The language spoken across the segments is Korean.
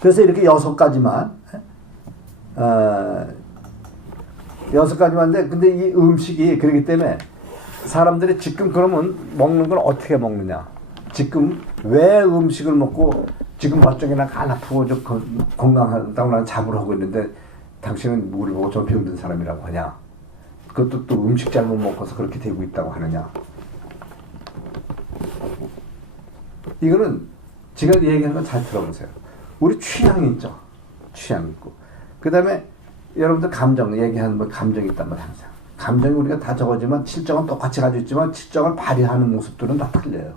그래서 이렇게 6가지만, 6가지만인데, 근데 이 음식이 그렇기 때문에 사람들이 지금 그러면 먹는 걸 어떻게 먹느냐. 지금 왜 음식을 먹고 지금 어쩌게나 안 아프고 좀 건강하다고 나는 자부를 하고 있는데 당신은 우리 보고 좀 병든 사람이라고 하냐. 그것도 또 음식 잘못 먹어서 그렇게 되고 있다고 하느냐. 이거는 제가 얘기하는 건 잘 들어보세요. 우리 취향이 있죠. 취향이 있고. 그 다음에 여러분들 감정, 얘기하는 뭐 감정이 있단 말이에요. 항상. 감정이 우리가 다 적어지만 칠정은 똑같이 가지고 있지만 칠정을 발휘하는 모습들은 다 틀려요.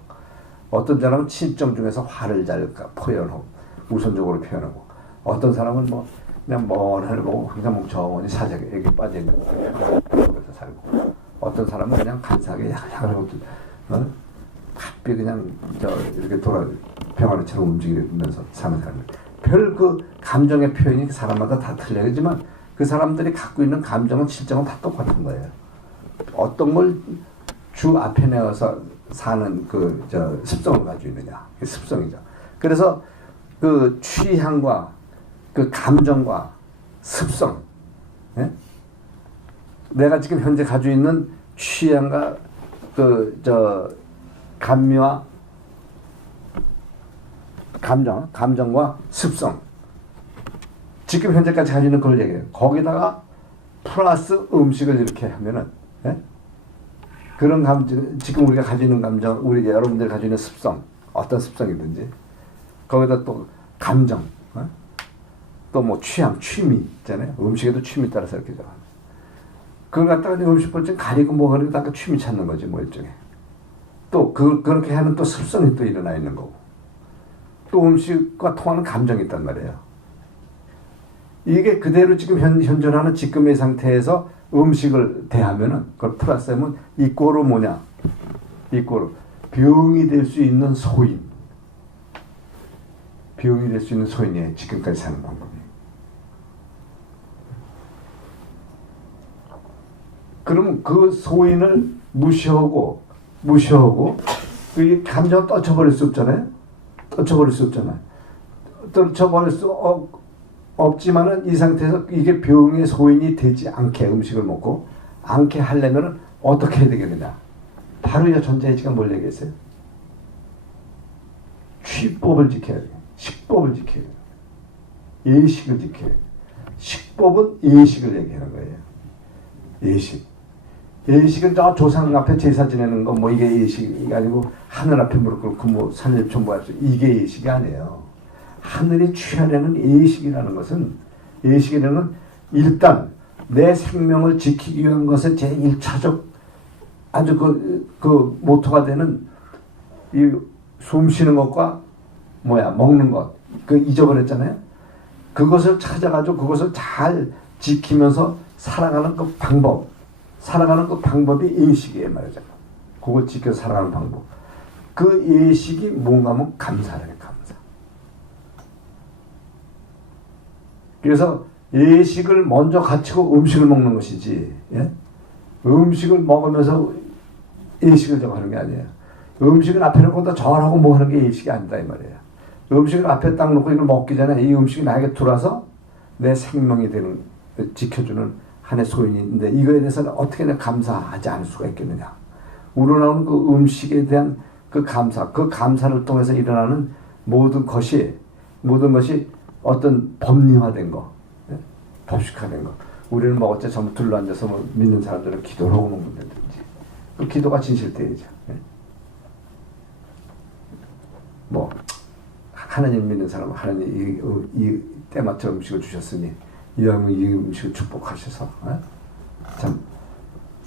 어떤 사람은 칠정 중에서 화를 잘 표현하고 우선적으로 표현하고 어떤 사람은 뭐 그냥 뭘 보고 항상 멍청하니 사색에 빠져있는 거에서 살고 어떤 사람은 그냥 간사하게 약간 갑자기 그냥 이렇게 병아리처럼 움직이면서 사는 사람들. 별 그 감정의 표현이 사람마다 다 틀리지만 그 사람들이 갖고 있는 감정은 실정은 다 똑같은 거예요. 어떤 걸 주 앞에 내어서 사는 습성을 가지고 있느냐. 그 습성이죠. 그래서 그 취향과 그 감정과 습성. 예? 내가 지금 현재 가지고 있는 취향과 감미와 감정과 습성. 지금 현재까지 가지고 있는 걸 얘기해요. 거기다가 플러스 음식을 이렇게 하면은, 예? 그런 감정, 지금 우리가 가지고 있는 감정, 우리 여러분들이 가지고 있는 습성, 어떤 습성이든지, 거기다 또 감정, 또 뭐 취향, 취미 있잖아요. 음식에도 취미 따라서 이렇게 죠. 그걸 갖다가 음식 볼 때 가리고 뭐 하는 게 다 취미 찾는 거지, 뭐 일종의. 또 그렇게 하는 또 습성이 또 일어나 있는 거고. 또 음식과 통하는 감정이 있단 말이에요. 이게 그대로 지금 현존하는 지금의 상태에서 음식을 대하면은 그걸 플러스하면 이꼬로 뭐냐? 이꼬로 병이 될 수 있는 소인. 병이 될 수 있는 소인이에요. 지금까지 사는 방법이. 그럼 그 소인을 무시하고 그 감정을 떨쳐버릴 수 없잖아요. 떨쳐버릴 수 없지만은 이 상태에서 이게 병의 소인이 되지 않게 음식을 먹고 않게 하려면은 어떻게 해야 되겠느냐. 바로 이 전자의지가 뭘 얘기했어요? 취법을 지켜야 돼요. 식법을 지켜야 돼요. 예식을 지켜야 돼요. 식법은 예식을 얘기하는 거예요. 예식. 예식은 저 조상 앞에 제사 지내는 거 뭐 이게 예식이 아니고 하늘 앞에 무릎 꿇고 뭐 산립 청구할 수 이게 예식이 아니에요. 하늘이 취하려는 예식이라는 것은 예식이라는 건 일단 내 생명을 지키기 위한 것의 제1차적 아주 그 모토가 되는 이 숨 쉬는 것과 먹는 것 그 잊어버렸잖아요. 그것을 찾아가지고 그것을 잘 지키면서 살아가는 그 방법이 예식이에요 말이죠. 그걸 지켜 살아가는 방법. 그 예식이 뭔가 하면 감사라는 감사. 그래서 예식을 먼저 갖추고 음식을 먹는 것이지, 예? 음식을 먹으면서 예식을 저거 하는 게 아니에요. 음식을 앞에 놓고 또 절하고 뭐 하는 게 예식이 아니다 이 말이에요. 음식을 앞에 딱 놓고 이걸 먹기 전에 이 음식이 나에게 들어와서 내 생명이 되는 지켜주는 한의 소인인데 이거에 대해서는 어떻게 내가 감사하지 않을 수가 있겠느냐. 우러나오는 그 음식에 대한 그 감사를 통해서 일어나는 모든 것이 어떤 법리화된 거, 예? 법식화된 거. 우리는 뭐 어째 전부 둘러앉아서 뭐 믿는 사람들은 기도를 하고 먹는다든지. 그 기도가 진실되죠. 예? 뭐 하나님 믿는 사람은 하나님 이 때맞춰 음식을 주셨으니 이 음식을 축복하셔서 참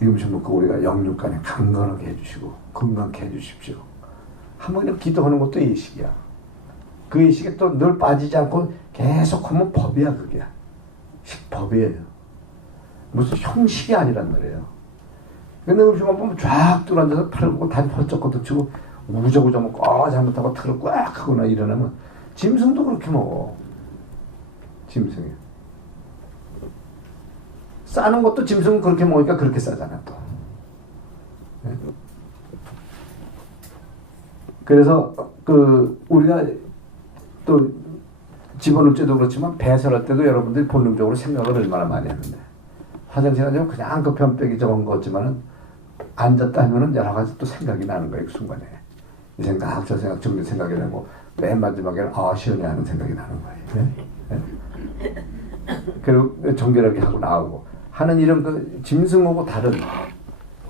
이 음식 먹고 우리가 영육간에 강건하게 해주시고 건강케 해주십시오. 한번 이렇게 기도하는 것도 예식이야. 그 예식에 또 늘 빠지지 않고 계속하면 법이야 그게. 식법이에요. 무슨 형식이 아니란 말이에요. 근데 음식만 보면 쫙 뚫어앉아서 팔을 걷고 다리 번쩍 걷어치고 우저우저 먹고 잘못하고 털을 꽉 하거나 일어나면 짐승도 그렇게 먹어. 짐승이. 싸는 것도 짐승은 그렇게 먹으니까 그렇게 싸잖아 또. 네? 그래서 우리가 또 집어넣을 때도 그렇지만 배설할 때도 여러분들이 본능적으로 생각을 얼마나 많이 하는데 화장실 가면 그냥 그 변빼기 적은 거지만은 앉았다 하면은 여러 가지 또 생각이 나는 거예요. 그 순간에 이 생각 저 생각 정리 생각이 나고 맨 마지막에는 시원해 하는 생각이 나는 거예요. 네? 네? 그리고 정결하게 하고 나오고 하는 이런 그 짐승하고 다른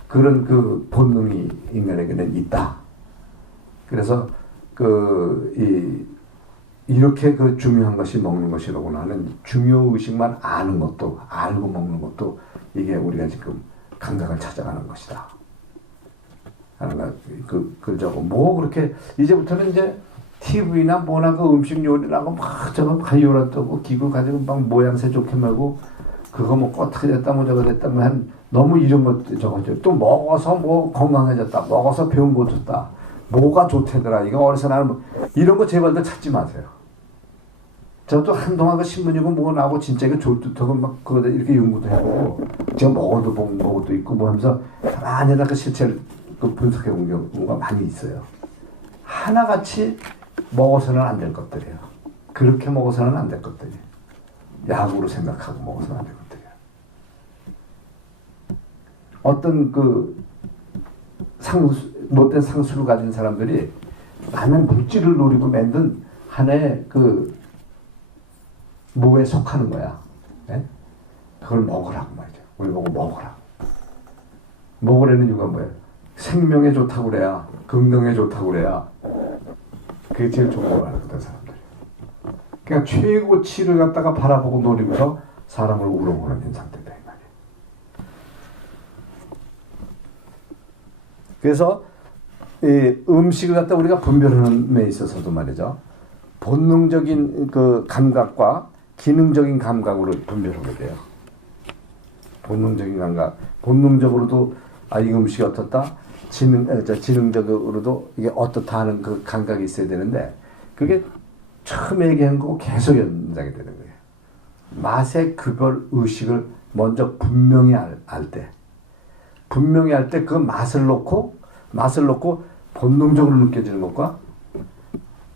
그런 그 본능이 인간에게는 있다. 그래서 이렇게 그 중요한 것이 먹는 것이라고 하는 중요 의식만 아는 것도 알고 먹는 것도 이게 우리가 지금 감각을 찾아가는 것이다. 하는 저거 뭐 그렇게 이제부터는 이제 TV나 뭐나 그 음식 요리라고 막 저거 바이오라 뜨고 기구 가지고 막 모양새 좋게 말고 그거 뭐 어떻게 됐다 뭐 저거 됐다 뭐 한 너무 이런 것 저거죠. 또 먹어서 뭐 건강해졌다. 먹어서 병 고쳤다. 뭐가 좋대더라. 이거 어디서 나는 뭐 이런 거 제발들 찾지 마세요. 저도 한동안 그 신문이고 뭐고 나고 진짜 이거 좋다고 막 그거 이렇게 연구도 해보고 제가 먹어도 본 것도 있고 뭐 하면서 가만히 그 실체를 그 분석해 본 경우가 많이 있어요. 하나같이 먹어서는 안 될 것들이에요. 그렇게 먹어서는 안 될 것들이에요. 약으로 생각하고 먹어서는 안 될 것들이에요. 어떤 못된 상수를 가진 사람들이 많은 물질을 노리고 만든 하나의 뭐에 속하는 거야. 네? 그걸 먹으라고 말이죠. 우리 보고 먹으라고. 먹으라는 이유가 뭐예요? 생명에 좋다고 그래야, 건강에 좋다고 그래야, 그게 제일 좋은 걸 알거든, 사람들이. 그러니까 최고치를 갖다가 바라보고 노리면서 사람을 우롱하는 현상들이다, 이 말이에요. 그래서, 이 음식을 갖다 우리가 분별하는 데 있어서도 말이죠. 본능적인 그 감각과 기능적인 감각으로 분별하게 돼요. 본능적인 감각. 본능적으로도 이 음식이 어떻다? 지능적으로도 이게 어떻다 하는 그 감각이 있어야 되는데 그게 처음에 얘기한 거고 계속 연장이 되는 거예요. 맛의 구별 의식을 먼저 분명히 알 때 그 맛을 놓고 본능적으로 느껴지는 것과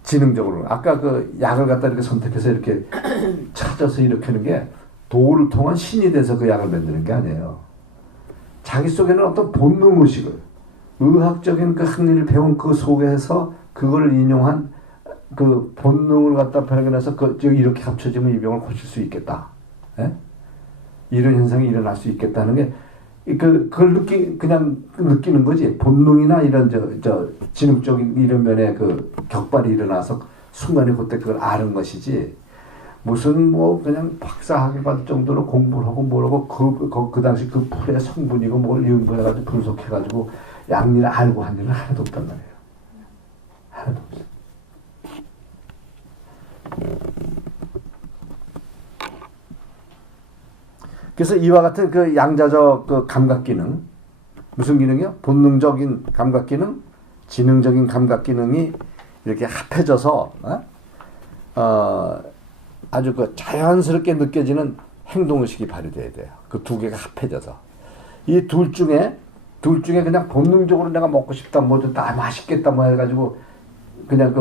지능적으로 아까 그 약을 갖다 이렇게 선택해서 이렇게 찾아서 이렇게 하는 게 도를 통한 신이 돼서 그 약을 만드는 게 아니에요. 자기 속에는 어떤 본능 의식을 의학적인 그 학리를 배운 그 속에서 그걸 인용한 그 본능을 갖다 발견해서 이렇게 합쳐지면 이 병을 고칠 수 있겠다. 예? 이런 현상이 일어날 수 있겠다는 게 그걸 그냥 느끼는 거지. 본능이나 이런 지능적인 이런 면에 그 격발이 일어나서 순간에 그때 그걸 아는 것이지. 무슨 그냥 박사학위 받을 정도로 공부를 하고 뭐라고 그 당시 그 풀의 성분이고 뭘 연구해가지고 분석해가지고 양리를 알고 한 일은 하나도 없단 말이에요. 하나도 없어요. 그래서 이와 같은 그 양자적 그 감각 기능, 무슨 기능이요? 본능적인 감각 기능, 지능적인 감각 기능이 이렇게 합해져서, 아주 그 자연스럽게 느껴지는 행동의식이 발휘돼야 돼요. 그 두 개가 합해져서. 이 둘 중에 그냥 본능적으로 내가 먹고 싶다, 뭐 좋다, 맛있겠다, 뭐 해가지고, 그냥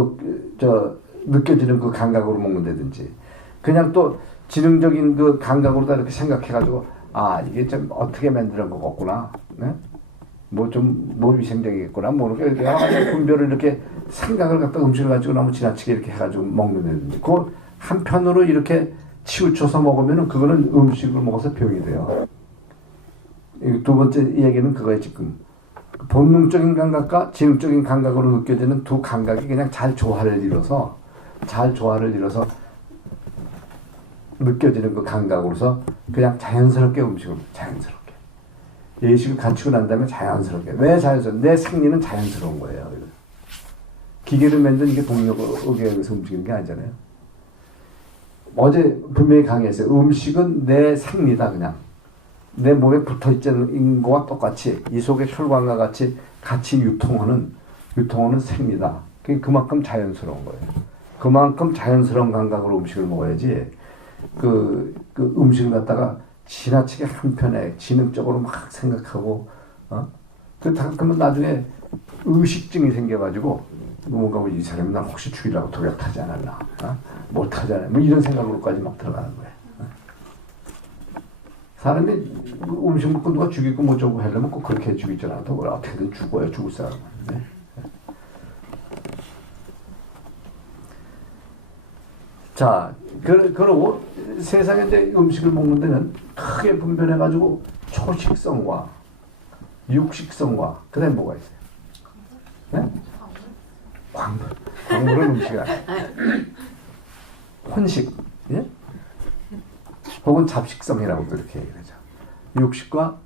느껴지는 그 감각으로 먹는다든지, 그냥 또 지능적인 그 감각으로 다 이렇게 생각해가지고, 이게 좀 어떻게 만드는 것 같구나, 네? 뭐 위생적이겠구나, 이렇게 여러 가지 분별을 이렇게 생각을 갖다 음식을 가지고 너무 지나치게 이렇게 해가지고 먹는다든지, 그 한편으로 이렇게 치우쳐서 먹으면은 그거는 음식을 먹어서 병이 돼요. 두 번째 얘기는 그거예요, 지금. 본능적인 감각과 지능적인 감각으로 느껴지는 두 감각이 그냥 잘 조화를 이뤄서 느껴지는 그 감각으로서 그냥 자연스럽게 음식을 자연스럽게 예식을 갖추고 난 다음에 자연스럽게 왜 자연스럽게 내 생리는 자연스러운 거예요. 기계를 만든 이게 동력에 의해서 움직이는 게 아니잖아요. 어제 분명히 강의했어요. 음식은 내 생리다. 그냥 내 몸에 붙어있는 것과 똑같이 이 속에 혈관과 같이 유통하는 생리다. 그만큼 자연스러운 거예요. 그만큼 자연스러운 감각으로 음식을 먹어야지 그 음식을 갖다가 지나치게 한편에 지능적으로 막 생각하고 그러면 나중에 의식증이 생겨가지고 뭔가 이 사람이 날 혹시 죽이려고 도약하지 않았나, 못하지 않았나, 뭐 이런 생각으로까지 막 들어가는 거예요. 사람이 음식 먹고 누가 죽이고 뭐 저거 하려면 꼭 그렇게 죽이지 않아도 어떻게든 죽어야 죽을 사람은. 네? 자, 그러고 세상에 이제 음식을 먹는 데는 크게 분별해가지고 초식성과 육식성과 그다음에 뭐가 있어요? 네? 광물. 광물은 음식이 아니에요. 혼식, 예? 혹은 잡식성이라고도 이렇게 얘기를 하죠. 육식과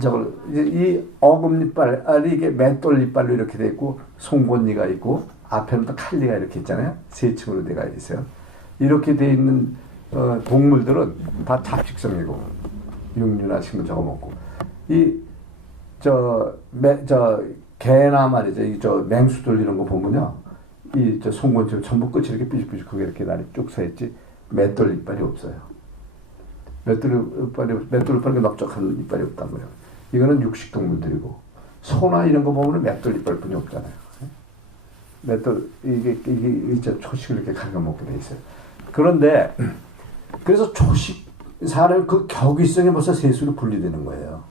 저걸 이 어금니빨이 이게 맷돌리빨로 이렇게 돼 있고 송곳니가 있고 앞에는 또 칼리가 이렇게 있잖아요. 세 층으로 돼가 있어요. 이렇게 돼 있는 동물들은 다 잡식성이고 육류나 식물 저거 먹고 개나 말이죠. 저 맹수들 이런 거 보면요. 저 송곳니 전부 끝이 이렇게 삐죽삐죽하게 이렇게 날이 쭉 서 있지 맷돌 이빨이 없어요. 맷돌 이빨이 넓적한 이빨이 없단 말이에요. 이거는 육식 동물들이고 소나 이런 거 보면 맷돌 이빨뿐이 없잖아요. 맷돌 이게 초식을 이렇게 갉아먹게 돼 있어요. 그런데 그래서 초식 사람 그 격위성이 벌써 셋으로 분리되는 거예요.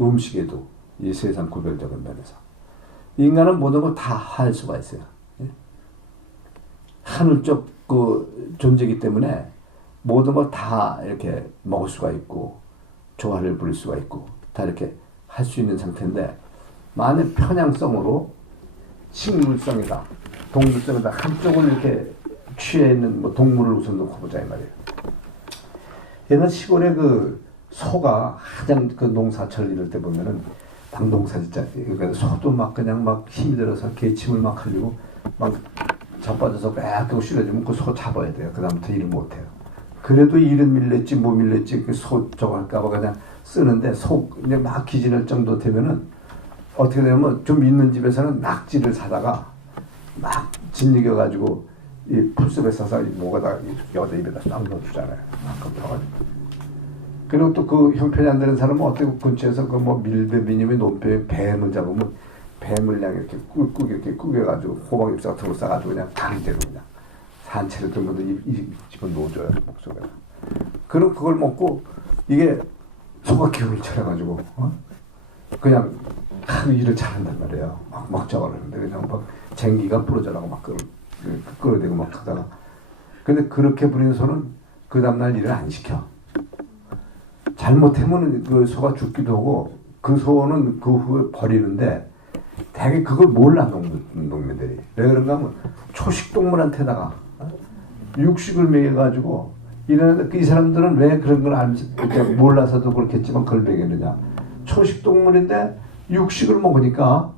음식에도 이 세상 구별적인 면에서 인간은 모든 걸 다 할 수가 있어요. 하늘적 그 존재이기 때문에 모든 걸 다 이렇게 먹을 수가 있고 조화를 부릴 수가 있고 다 이렇게 할 수 있는 상태인데 만약 편향성으로 식물성이다, 동물성이다 한쪽을 이렇게 취해 있는 뭐 동물을 우선 놓고 보자 이 말이에요. 옛날 시골에 그 소가 가장 그 농사철 이럴 때 보면은 막 농사 짓자. 그러니까 소도 막 그냥 막 힘이 들어서 개침을 막 흘리고 막 자빠져서 빽하고 실어주면 그 소 잡아야 돼요. 그다음부터 일을 못해요. 그래도 일은 밀렸지 뭐 밀렸지 그 소 저거 할까봐 그냥 쓰는데 소 이제 막 기진할 정도 되면은 어떻게 되냐면 좀 있는 집에서는 낙지를 사다가 막 짓이겨가지고 이 풀숲에 싸서 뭐가다 여자 입에다 딱 넣어주잖아요. 막 덮어가지고. 그리고 또 그 형편이 안 되는 사람은 어떻게 근처에서 그 뭐 밀배비님이 논배에 뱀을 잡으면 뱀을 그냥 이렇게 꾹꾹 이렇게 꾸겨가지고 호박 잎사 같은 거 싸가지고 그냥 강제로 그냥 산채를 들고도 이 집어 놓아줘요 목속에. 그럼 그걸 먹고 이게 소가 기운을 차려가지고 그냥 하루 일을 잘한단 말이에요. 막 먹자고 그러는데 그냥 막 쟁기가 부러져라고 막 끌어대고 막 하다가 근데 그렇게 부리는 소는 그 다음날 일을 안 시켜. 잘못하면 그 소가 죽기도 하고 그 소는 그 후에 버리는데 되게 그걸 몰라 농민들이. 왜 그런가 하면 초식동물한테다가 육식을 먹여가지고 이러는데 이 사람들은 왜 그런 걸 알면서 몰라서도 그렇겠지만 그걸 먹이느냐. 초식동물인데 육식을 먹으니까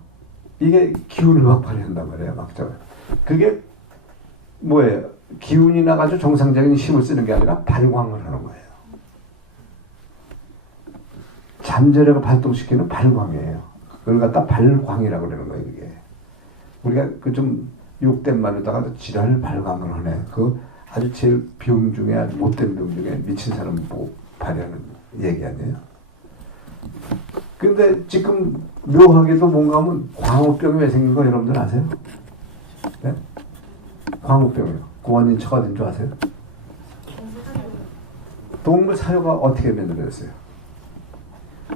이게 기운을 막 발휘한단 말이에요. 막 그게 뭐예요? 기운이 나가지고 정상적인 힘을 쓰는 게 아니라 발광을 하는 거예요. 잠재력을 발동시키는 발광이에요. 그걸 갖다 발광이라고 그러는 거예요, 이게. 우리가 그 좀 욕된 말로다가 지랄 발광을 하네. 그 아주 제일 병 중에 아주 못된 병 중에 미친 사람 보고 발휘하는 얘기 아니에요? 근데 지금 묘하게도 뭔가 하면 광우병이 왜 생긴 거 여러분들 아세요? 네? 광우병이요. 그 원인 처가 된 줄 아세요? 동물 사료가 어떻게 만들어졌어요?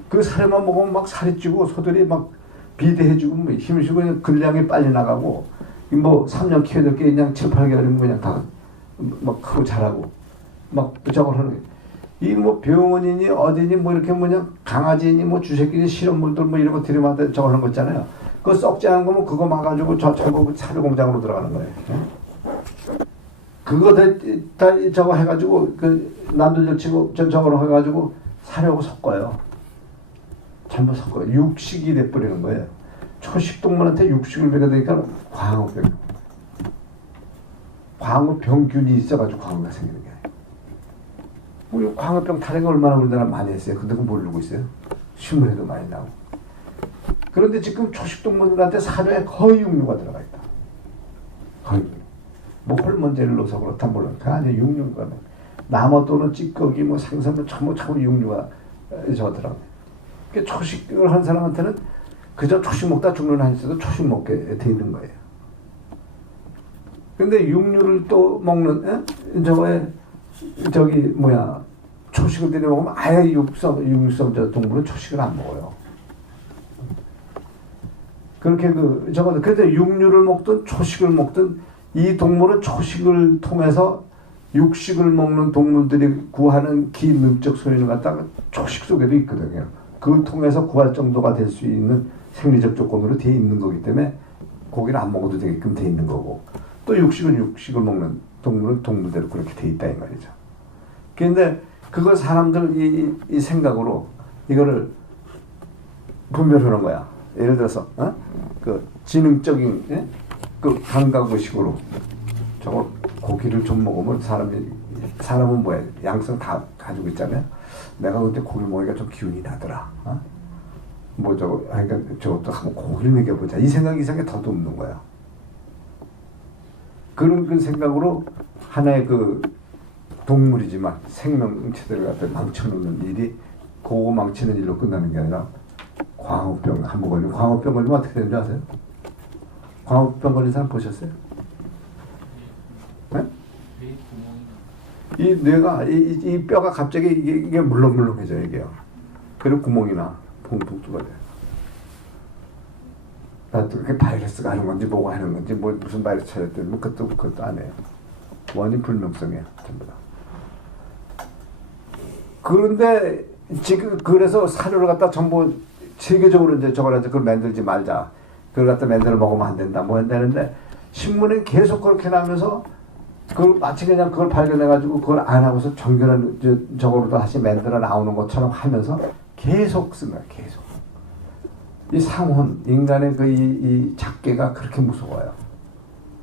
그 사료만 먹으면 막 살이 찌고 소들이 막 비대해지고 뭐 힘을 쉬고 그냥 근량이 빨리 나가고 뭐 3년 키워야 될 게 그냥 7, 8개월이면 그냥 다 막 크고 자라고 막 저걸 하는 거예요. 이 뭐 병원이니 어디니 뭐 이렇게 뭐냐 강아지니 뭐 주새끼니 실험물들 뭐 이런 거 들이마다 저걸 하는 거 있잖아요. 그거 썩지 않은 거면 그거 막아주고 저거 사료 공장으로 들어가는 거예요. 그거 다 저거 해가지고 그 난도질 치고 저거로 해가지고 사료하고 섞어요. 전부 섞어요. 육식이 돼버리는 거예요. 초식동물한테 육식을 먹여되니까 광우병. 광우병균이 있어가지고 광우가 생기는 게. 우리 광우병 타령이 얼마나 우리나라 많이 했어요. 근데 그거 모르고 있어요. 신문에도 많이 나오고. 그런데 지금 초식동물들한테 사료에 거의 육류가 들어가 있다. 거의. 뭐 호르몬제를 넣어서 그렇다 몰라. 그 안에 육류가 남아 또는 찌꺼기 뭐 생선 뭐 전부 육류가 저 들어가요. 그러니까 초식을 한 사람한테는 그저 초식 먹다 죽는 한시도 초식 먹게 돼 있는 거예요. 근데 육류를 또 먹는, 초식을 들여 먹으면 아예 육성 동물은 초식을 안 먹어요. 그렇게 그래서 육류를 먹든 초식을 먹든 이 동물은 초식을 통해서 육식을 먹는 동물들이 구하는 기능적 소리를 갖다가 초식 속에도 있거든요. 그걸 통해서 구할 정도가 될 수 있는 생리적 조건으로 되어 있는 거기 때문에 고기를 안 먹어도 되게끔 되어 있는 거고, 또 육식을 먹는 동물은 동물대로 그렇게 되어 있다 이 말이죠. 그런데 그걸 사람들 이 생각으로 이거를 분별하는 거야. 예를 들어서 그 지능적인 그 감각의식으로 저거 고기를 좀 먹으면 사람은 뭐야, 양성 다 가지고 있잖아요. 내가 그때 고기 먹으니까 좀 기운이 나더라. 그러니까 저것도 한번 고기를 먹여보자. 이 생각이 더도 없는 거야. 그런 그 생각으로 하나의 그 동물이지만 생명체들을 갖다 망쳐놓는 일이 그거 망치는 일로 끝나는 게 아니라 광우병 한번 걸리면, 광우병 걸리면 어떻게 되는 줄 아세요? 광우병 걸린 사람 보셨어요? 네? 이 뇌가 이 뼈가 갑자기 이게 물렁물렁해져요, 이게요. 그리고 구멍이나 붕붕 뚫어져요. 나도 그게 바이러스가 하는 건지 뭐가 하는 건지 무슨 바이러스 찾았더니 그것도 안 해요. 원인 불명성이에요, 전부 다. 그런데 지금 그래서 사료를 갖다 전부 세계적으로 이제 그걸 만들지 말자. 그걸 갖다 만들어 먹으면 안 된다. 뭐 한다는데 신문에 계속 그렇게 나오면서 그걸 마치 그냥 그걸 발견해가지고 그걸 안 하고서 정결한 저거로 다시 만들어 나오는 것처럼 하면서 계속 쓴 거야, 계속. 이 상혼, 인간의 이 작계가 그렇게 무서워요.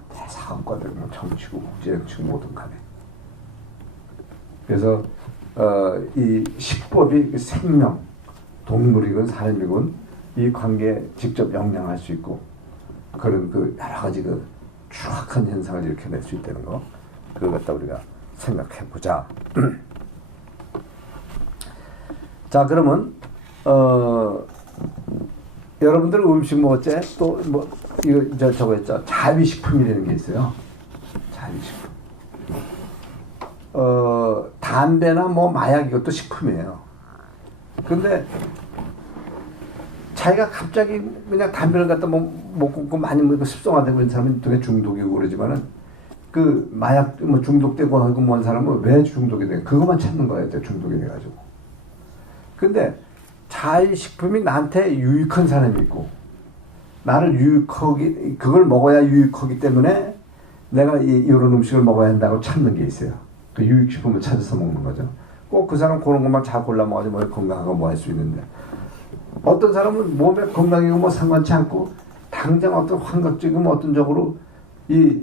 대사건과들, 정치고, 국제정치고, 뭐든 간에. 그래서, 이 식법이 생명, 동물이건 사람이건 이 관계에 직접 영향할 수 있고, 그런 여러 가지 추악한 현상을 일으켜낼 수 있다는 거, 그걸 갖다 우리가 생각해 보자. 자, 그러면, 여러분들 음식 먹었지? 또 저거 있죠. 자위식품이라는 게 있어요. 자위식품. 담배나 마약 이것도 식품이에요. 근데 자기가 갑자기 그냥 담배를 갖다 먹고 많이 먹고 습성화되고 있는 사람은 되게 중독이고 그러지만은 그 마약 중독되고 하고 뭐 한 사람은 왜 중독이 돼? 그것만 찾는 거예요. 중독이 돼가지고. 근데 자위식품이 나한테 유익한 사람이 있고, 나를 그걸 먹어야 유익하기 때문에 내가 이런 음식을 먹어야 한다고 찾는 게 있어요. 그 유익식품을 찾아서 먹는 거죠. 꼭 그 사람 그런 것만 잘 골라 먹어야지 건강하고 뭐 할 수 있는데, 어떤 사람은 몸에 건강이고 상관치 않고 당장 어떤 환각적이고 어떤 적으로 이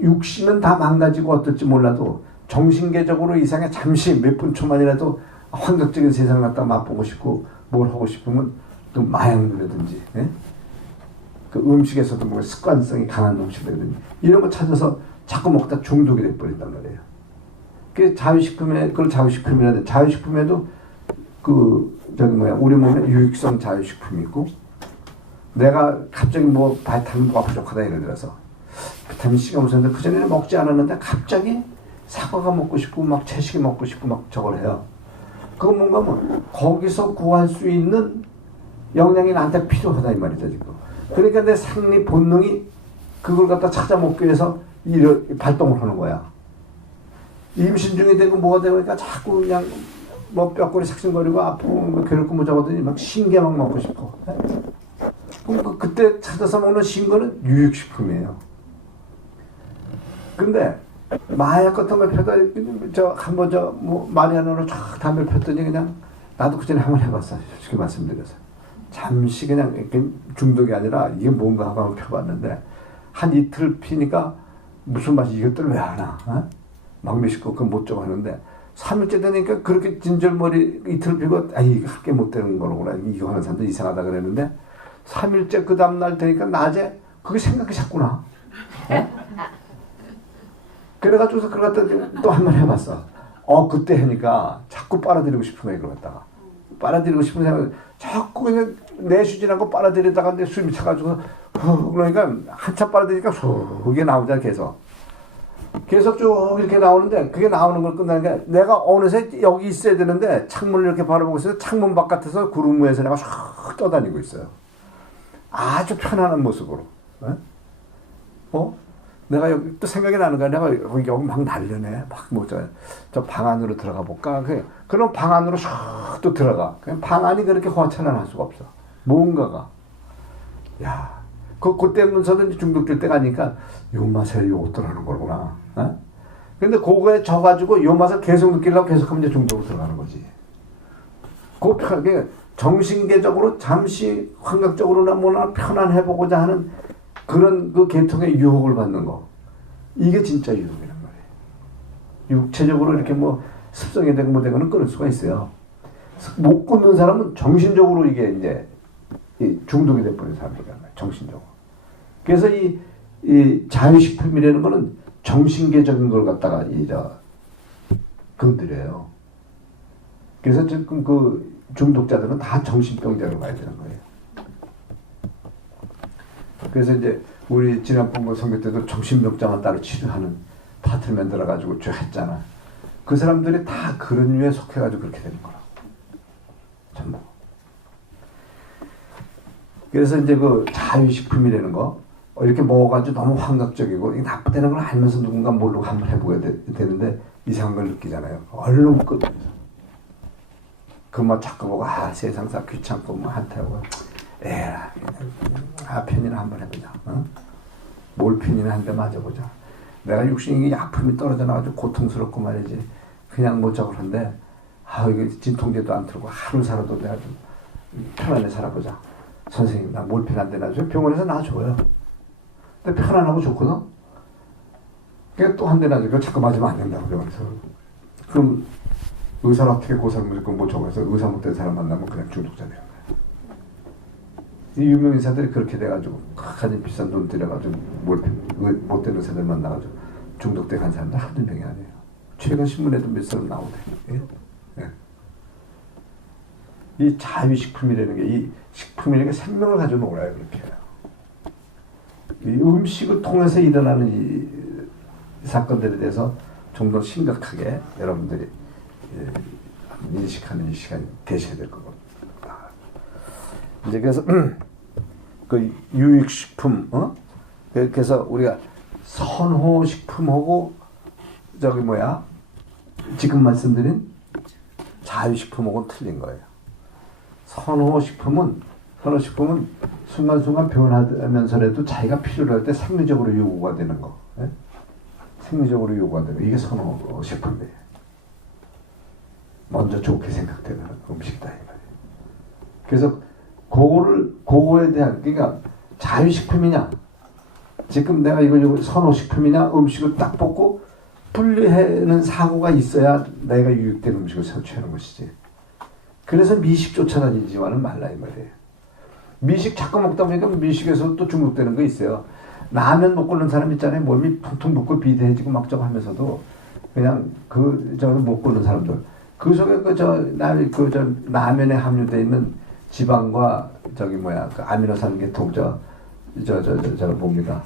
육신은 다 망가지고 어떨지 몰라도 정신계적으로 이상에 잠시 몇 분 초만이라도 환각적인 세상을 갖다 맛보고 싶고 뭘 하고 싶으면 또 마약류라든지, 그 음식에서도 습관성이 강한 음식이라든지 이런 거 찾아서 자꾸 먹다 중독이 돼버린단 말이에요. 그 그걸 자위식품이라는데, 자위식품에도 우리 몸에 유익성 자위식품이 있고, 내가 갑자기 바이타민 B가 부족하다 예를 들어서 비타민 C가 무슨데 그전에는 먹지 않았는데 갑자기 사과가 먹고 싶고 채식이 먹고 싶고 저걸 해요. 그건 뭔가 거기서 구할 수 있는 영양이 나한테 필요하다 이 말이죠, 지금. 그러니까 내 생리 본능이 그걸 갖다 찾아 먹기 위해서 발동을 하는 거야. 임신 중에 되고 뭐가 되니까 자꾸 그냥 뼈꼬리 삭신거리고 아프고 괴롭고 저거더니 신게 먹고 싶어. 그럼 그때 찾아서 먹는 신거는 유익식품이에요. 근데 마약 같은 걸 펴다 마리아나로 쫙 담배 폈더니 그냥 나도 그전에 한번 해봤어. 솔직히 말씀드려서 잠시 그냥 중독이 아니라 이게 뭔가 하고 한번 펴봤는데 한 이틀 피니까 무슨 맛이 이것들 왜 하나? 막 미식고 그건 못 저거 하는데 3일째 되니까 그렇게 진절머리 이틀 피고 이거 할게 못 되는 거구나. 이거 하는 사람도 이상하다 그랬는데 3일째 그 다음날 되니까 낮에 그게 생각이 자꾸 나. 그래가지고서 그걸 갖다 또 한 번 해봤어. 그때 하니까 자꾸 빨아들이고 싶은 거야, 그걸 갖다가. 빨아들이고 싶은 생각 자꾸 그냥 내쉬지않고 빨아들이다가 내 숨이 차가지고 그러니까 한참 빨아들이니까 그게 나오잖아 계속 쭉 이렇게 나오는데 그게 나오는 걸 끝나니까 내가 어느새 여기 있어야 되는데 창문을 이렇게 바라보고 있어요. 창문 바깥에서 구름 위에서 내가 슉 떠다니고 있어요. 아주 편안한 모습으로. 내가 여기 또 생각이 나는 거야. 내가 여기 막 날려네. 막 뭐 저 방 안으로 들어가 볼까? 그럼 방 안으로 슉 또 들어가. 그냥 방 안이 그렇게 허찬할 수가 없어. 뭔가가. 야, 그때면서도 중독될 때가 아니까 요 맛에 요 어떠라는 거구나. 근데 그거에 져가지고 요 맛을 계속 느끼려고 계속하면 이제 중독으로 들어가는 거지. 그게 정신계적으로 잠시 환각적으로나 뭐나 편안해보고자 하는 그런 그 계통의 유혹을 받는 거. 이게 진짜 유혹이란 말이에요. 육체적으로 이렇게 뭐 습성이 되고 뭐 되고는 끊을 수가 있어요. 못 끊는 사람은 정신적으로 이게 이제 중독이 돼버린 사람이란 말이에요. 정신적으로. 그래서 이 자유식품이라는 거는 정신계적인 걸 갖다가 건드려요. 그래서 지금 그 중독자들은 다 정신병자로 가야 되는 거예요. 그래서 이제 우리 지난번 선교 때도 정신병자만 따로 치료하는 파트를 만들어가지고 쭉 했잖아. 그 사람들이 다 그런 류에 속해가지고 그렇게 되는 거라고. 전부. 그래서 이제 그 자유식품이라는 거, 이렇게 먹어가지고 너무 환각적이고, 이게 나쁘다는 걸 알면서 누군가 모르고 한번 해보게 되는데, 이상한 걸 느끼잖아요. 얼른 끊으면서. 그만 자꾸 보고, 세상 다 귀찮고, 뭐, 한타고, 에라, 편이나 한번 해보자. 몰핀이나 한 대 맞아보자. 내가 육신이 아픔이 떨어져 나가지고 고통스럽고 말이지. 그냥 뭐 저걸 한데, 이게 진통제도 안 틀고 하루 살아도 내가 좀 편안히 살아보자. 선생님, 나 몰핀 안 되나? 병원에서 놔줘요. 근데 편안하고 좋거든? 그러니까 또 한 대 놔줘. 그거 자꾸 맞으면 안 된다고, 병원에서. 그럼 의사를 어떻게 고생 무조건 뭐 저거 해서 의사 못된 사람 만나면 그냥 중독자 되는 거야. 이 유명 인사들이 그렇게 돼가지고 가진 비싼 돈 들여가지고 못된 의사들 만나가지고 중독돼 간 사람들 한두 명이 아니에요. 최근 신문에도 몇 사람 나오네. 예? 예. 이 자유식품이라는 게, 이 식품이라는 게 생명을 가지고 놀아요, 그렇게 해요. 이 음식을 통해서 일어나는 이 사건들에 대해서 좀 더 심각하게 여러분들이 인식하는 이 시간이 되셔야 될 거고. 이제 그래서 그 유익식품, 그래서 우리가 선호식품하고 지금 말씀드린 자유식품하고는 틀린 거예요. 선호식품은 순간순간 변하면서라도 자기가 필요로 할 때 생리적으로 요구가 되는 거. 예? 생리적으로 요구가 되는 거. 이게 선호식품이에요. 먼저 좋게 생각되는 음식이다, 이 말이에요. 그래서 그거에 대한, 그러니까 자유식품이냐, 지금 내가 이거 선호식품이냐, 음식을 딱 뽑고 분리하는 사고가 있어야 내가 유익된 음식을 섭취하는 것이지. 그래서 미식 쫓아다니지만은 말라, 이 말이에요. 미식 자꾸 먹다 보니까 미식에서 또 중독되는 거 있어요. 라면 먹고 있는 사람 있잖아요. 몸이 퉁퉁 붓고 비대해지고 막 저거 하면서도 그냥 저걸 먹고 있는 사람들. 그 속에 라면에 함유되어 있는 지방과 그 아미노산 계통 뭡니다.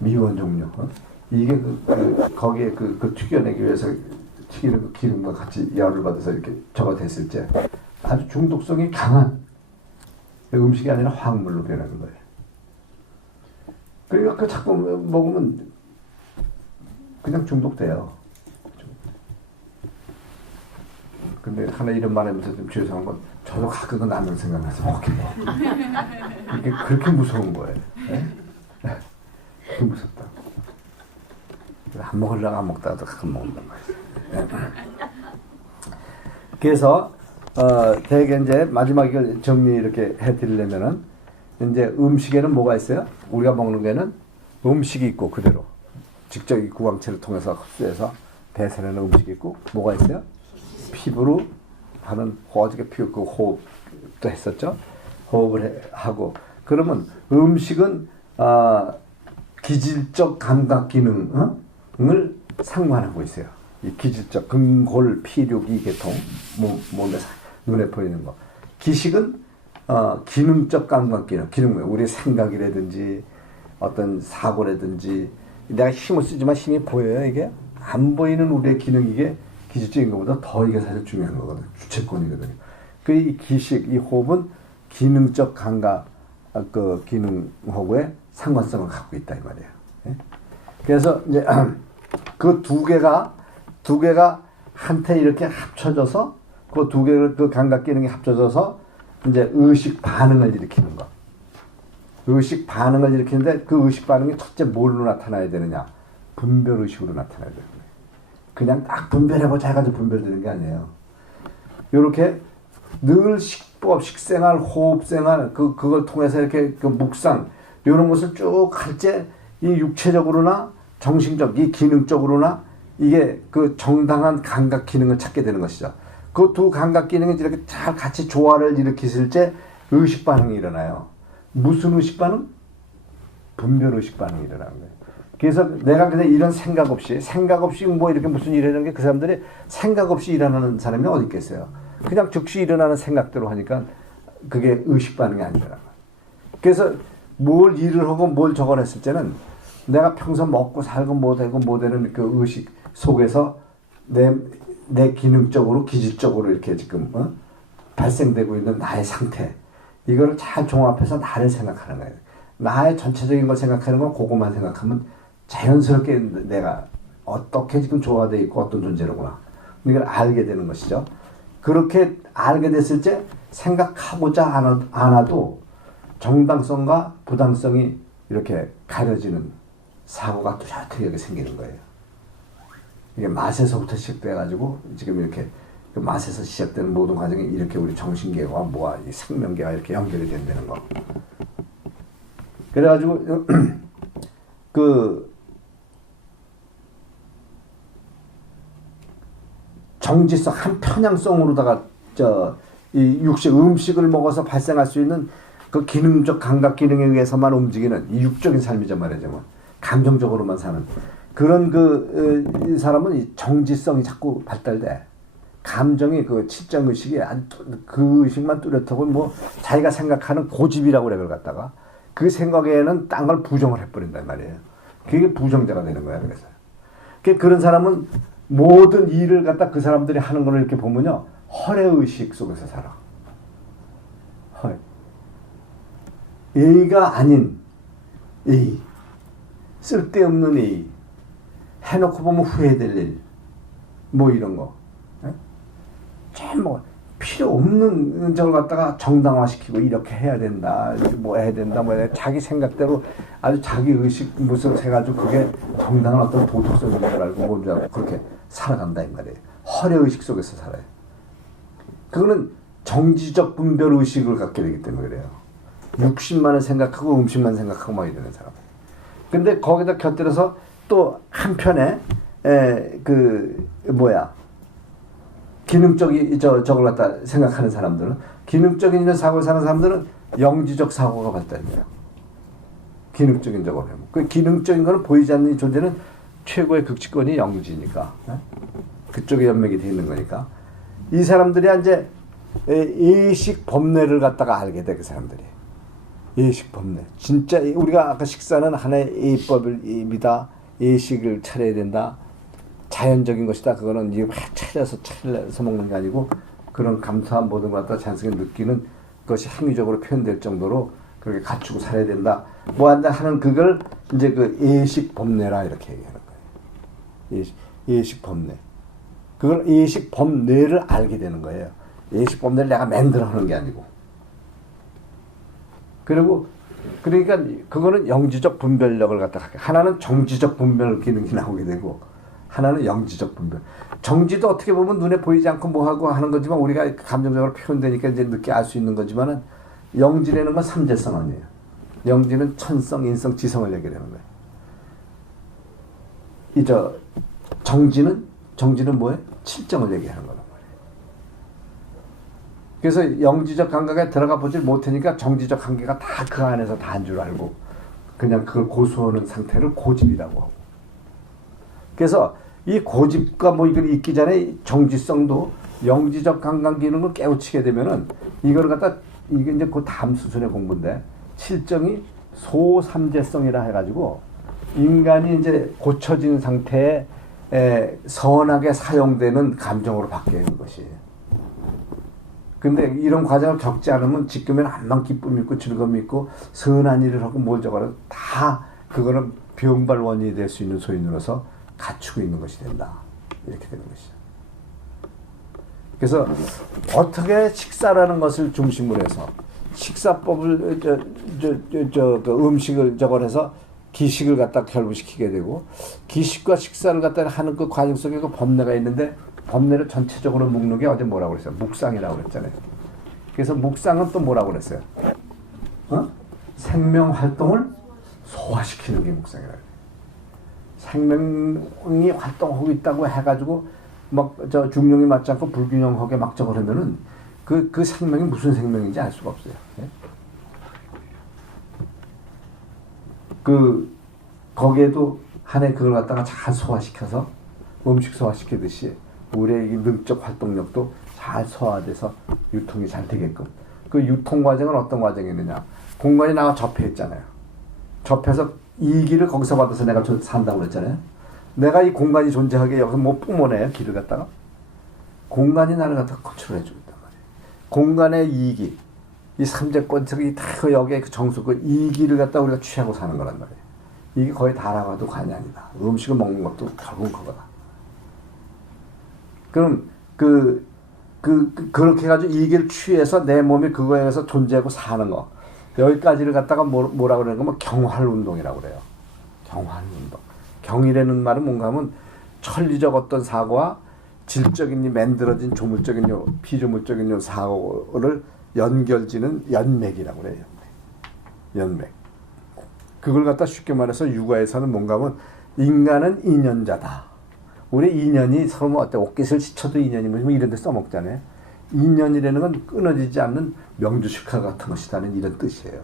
미원 종류. 이게 거기에 튀겨내기 위해서 튀기는 그 기름과 같이 열을 받아서 이렇게 저거 됐을 때 아주 중독성이 강한 음식이 아니라 화학물로 변하는 거예요. 그러니까 그 자꾸 먹으면 그냥 중독돼요. 근데 하나 이런 말 하면서 좀 죄송한 건, 저도 가끔은 라면 생각나서 먹게 뭐. 이게 그렇게 무서운 거예요. 네? 그렇게 무섭다. 안 먹으려고 안 먹다가도 가끔 먹는단 말이에요. 네. 그래서 대개 이제 마지막 이걸 정리 이렇게 해드리려면은, 이제 음식에는 뭐가 있어요? 우리가 먹는 게는 음식이 있고, 그대로 직접 이 구강체를 통해서 흡수해서 배설하는 음식이 있고, 뭐가 있어요? 피부로 하는 어저께 호흡도 했었죠. 호흡을 하고, 그러면 음식은 기질적 감각 기능을 상관하고 있어요. 이 기질적 근골 피류기 계통 몸에서 눈에 보이는 거. 기식은 기능적 감각 기능, 우리 생각이라든지 어떤 사고라든지 내가 힘을 쓰지만 힘이 보여요. 이게 안 보이는 우리의 기능, 이게 기질적인 것보다 더 이게 사실 중요한 거거든. 주체권이거든요. 이 기식, 이 호흡은 기능적 감각 그 기능하고의 상관성을 갖고 있다 이 말이에요. 예? 그래서 이제 그 두 개가 한테 이렇게 합쳐져서 그 두 개를 그 감각 기능이 합쳐져서 이제 의식 반응을 일으키는 거. 의식 반응을 일으키는데 그 의식 반응이 첫째 뭘로 나타나야 되느냐? 분별 의식으로 나타나야 되는 거예요. 그냥 딱 분별해보자 해가지고 분별되는 게 아니에요. 이렇게 늘 식법, 식생활, 호흡생활 그걸 통해서 이렇게 그 묵상 이런 것을 쭉 할 때 이 육체적으로나 정신적, 이 기능적으로나 이게 그 정당한 감각 기능을 찾게 되는 것이죠. 그 두 감각 기능이 이렇게 잘 같이 조화를 일으켰을 때 의식 반응이 일어나요. 무슨 의식 반응? 분별 의식 반응이 일어나는 거예요. 그래서 내가 그냥 이런 생각 없이 뭐 이렇게 무슨 일을 하는 게 그 사람들이 생각 없이 일어나는 사람이 어디 있겠어요. 그냥 즉시 일어나는 생각대로 하니까 그게 의식 반응이 아니더라고요. 그래서 뭘 일을 하고 뭘 저걸 했을 때는 내가 평소 먹고 살고 뭐 되고 뭐 되는 그 의식 속에서 내 기능적으로 기질적으로 이렇게 지금 발생되고 있는 나의 상태 이거를 잘 종합해서 나를 생각하는 거예요. 나의 전체적인 걸 생각하는 건 그것만 생각하면 자연스럽게 내가 어떻게 지금 조화되어 있고 어떤 존재로구나 이걸 알게 되는 것이죠. 그렇게 알게 됐을 때 생각하고자 않아도 정당성과 부당성이 이렇게 가려지는 사고가 뚜렷하게 생기는 거예요. 이게 맛에서부터 시작돼가지고 지금 이렇게 그 맛에서 시작되는 모든 과정이 이렇게 우리 정신계와 뭐와 이 생명계가 이렇게 연결이 된다는 거. 그래가지고 그 정지성 한 편향성으로다가 이 음식을 먹어서 발생할 수 있는 그 기능적 감각 기능에 의해서만 움직이는 이 육적인 삶이죠 말이죠. 감정적으로만 사는 그런 이 사람은 이 정지성이 자꾸 발달돼. 감정이 그 칠정 의식이 그 의식만 뚜렷하고 뭐 자기가 생각하는 고집이라고 그래 그걸 갖다가 그 생각에는 딴 걸 부정을 해버린단 말이에요. 그게 부정자가 되는 거야. 그래서 그런 사람은 모든 일을 갖다 그 사람들이 하는 걸 이렇게 보면요 허례의식 속에서 살아. 허례. A가 아닌 A, 쓸데없는 A, 해놓고 보면 후회될 일, 뭐 이런 거. 뭐 필요 없는 저걸 갖다가 정당화시키고 이렇게 해야 된다, 뭐 해야 된다, 뭐 자기 생각대로 아주 자기 의식 무슨 해가지고 그게 정당한 어떤 도덕성인 줄 알고 뭔지 알고 그렇게 살아간다 이 말이에요. 허례 의식 속에서 살아요. 그거는 정지적 분별 의식을 갖게 되기 때문에 그래요. 육신만을 생각하고 음식만 생각하고 막 이러는 사람. 근데 거기다 곁들여서 또 한편에 기능적인 저걸 갖다 생각하는 사람들은 기능적인 이런 사고를 사는 사람들은 영지적 사고가 발달돼요. 기능적인 저걸 해요. 그 기능적인 거는 보이지 않는 이 존재는 최고의 극치권이 영지니까 그쪽에 연맥이 되어 있는 거니까 이 사람들이 이제 예식 법례를 갖다가 알게 돼. 그 사람들이 예식 법례 진짜 우리가 아까 식사는 하나의 예법입니다. 예식을 차려야 된다. 자연적인 것이다. 그거는 이게 차려서 먹는 게 아니고 그런 감사한 모든 것 갖다 자연스럽게 느끼는 것이 행위적으로 표현될 정도로 그렇게 갖추고 살아야 된다. 뭐 한다 하는 그걸 이제 그 예식 법례라 이렇게 얘기하는 거예요. 예식 법례. 그걸 예식 법례를 알게 되는 거예요. 예식 법례를 내가 만들어 하는 게 아니고. 그러니까 그거는 영지적 분별력을 갖다가 하나는 정지적 분별 기능이 나오게 되고 하나는 영지적 분별. 정지도 어떻게 보면 눈에 보이지 않고 뭐하고 하는 거지만 우리가 감정적으로 표현되니까 이제 늦게 알 수 있는 거지만은 영지라는 건 삼재성 아니에요. 영지는 천성, 인성, 지성을 얘기하는 거예요. 정지는 뭐예요? 칠정을 얘기하는 거란 말이에요. 그래서 영지적 감각에 들어가 보질 못하니까 정지적 관계가 다 그 안에서 다 한 줄 알고 그냥 그걸 고수하는 상태를 고집이라고 하고. 그래서 이 고집과 뭐 이걸 잊기 전에 정지성도 영지적 감각 기능을 깨우치게 되면은 이걸 갖다 이게 이제 그 다음 수준의 공부인데 실정이 소삼재성이라 해가지고 인간이 이제 고쳐진 상태에 선하게 사용되는 감정으로 바뀌는 것이. 근데 이런 과정을 겪지 않으면 지금은 암만 기쁨이 있고 즐거움이 있고 선한 일을 하고 뭘 저거를 다 그거는 병발 원인이 될 수 있는 소인으로서 갖추고 있는 것이 된다. 이렇게 되는 것이죠. 그래서 어떻게 식사라는 것을 중심으로 해서 식사법을 그 음식을 저걸 해서 기식을 갖다 결부시키게 되고 기식과 식사를 갖다 하는 그 과정 속에 그 법례가 있는데 법례를 전체적으로 묶는 게 어제 뭐라고 그랬어요? 묵상이라고 그랬잖아요. 그래서 묵상은 또 뭐라고 그랬어요? 생명 활동을 소화시키는 게 묵상이라고 해요. 생명이 활동하고 있다고 해가지고 막 저 중용이 맞지 않고 불균형하게 막 저걸 하면은 그 생명이 무슨 생명인지 알 수가 없어요. 네? 거기에도 한해 그걸 갖다가 잘 소화시켜서 음식 소화시키듯이 우리의 이 능적 활동력도 잘 소화돼서 유통이 잘 되게끔. 그 유통 과정은 어떤 과정이 있느냐. 공간이 나와 접해있잖아요. 접해서 이기를 거기서 받아서 내가 산다고 그랬잖아요. 내가 이 공간이 존재하게 여기서 뭐 뿜어내요, 길을 갖다가. 공간이 나를 갖다가 컨트롤해 주단 말이에요. 공간의 이기, 이 삼재권석이 다 여기에 그 정수, 그 이기를 갖다 우리가 취하고 사는 거란 말이에요. 이게 거의 다라가도 관이 아니다. 음식을 먹는 것도 결국은 그거다. 그럼 그렇게 해가지고 이기를 취해서 내 몸이 그거에 의해서 존재하고 사는 거. 여기까지를 갖다가 뭐라고 그러는 거, 뭐 경활운동이라고 그래요. 경활운동. 경이라는 말은 뭔가 하면 천리적 어떤 사고와 질적인 만들어진 조물적인 비조물적인 사고를 연결지는 연맥이라고 그래요. 연맥. 그걸 갖다 쉽게 말해서 육아에서는 뭔가 하면 인간은 인연자다. 우리 인연이 서로 어때? 옷깃을 스쳐도 인연이 뭐 이런 데 써먹잖아요. 인연이라는 건 끊어지지 않는 명주실화 같은 것이라는 이런 뜻이에요.